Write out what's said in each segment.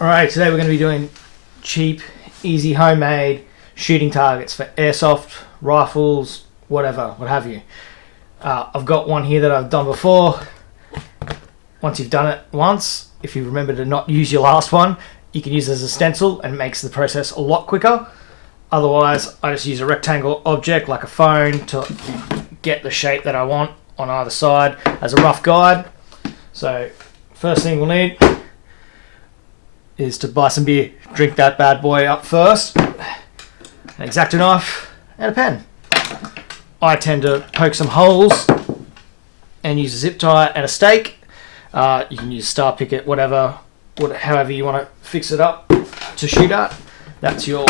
Alright, today we're going to be doing cheap, easy, homemade shooting targets for airsoft, rifles, whatever, what have you. I've got one here that I've done before. Once you've done it once, if you remember to not use your last one, you can use it as a stencil and it makes the process a lot quicker. Otherwise, I just use a rectangle object like a phone to get the shape that I want on either side as a rough guide. So, first thing we'll need is to buy some beer. Drink that bad boy up first. An X-Acto knife and a pen. I tend to poke some holes and use a zip tie and a stake. You can use star picket, whatever, however you want to fix it up to shoot at. That's your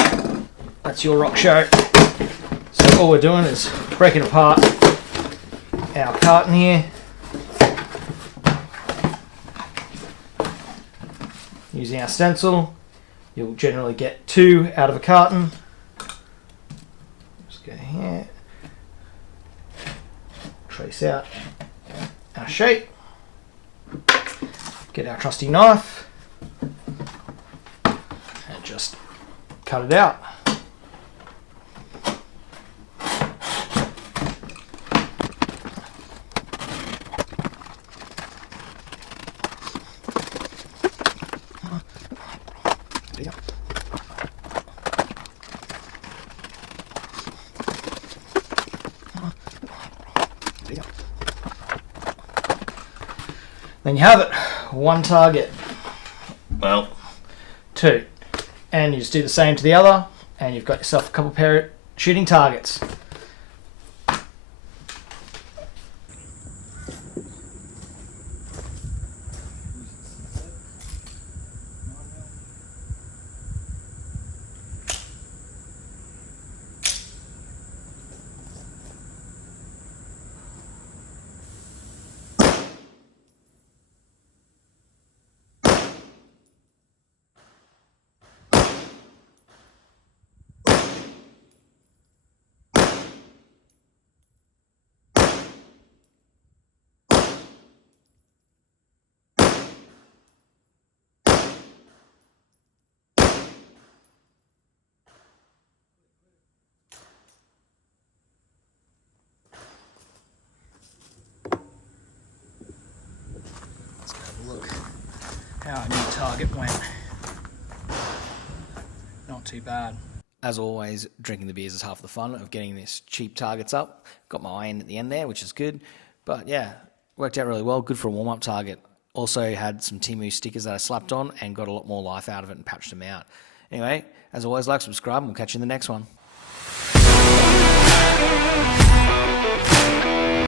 rock show. So all we're doing is breaking apart our carton here. Using our stencil, you'll generally get 2 out of a carton. Just go here, trace out our shape, get our trusty knife, and just cut it out. Then you have it, one target, well, 2, and you just do the same to the other, and you've got yourself a couple pair of shooting targets. Look how our new target went. Not too bad. As always, drinking the beers is half the fun of getting this cheap targets up. Got my eye in at the end there, which is good. But yeah, worked out really well. Good for a warm-up target. Also had some Timu stickers that I slapped on and got a lot more life out of it and patched them out. Anyway, as always, like, subscribe, and we'll catch you in the next one.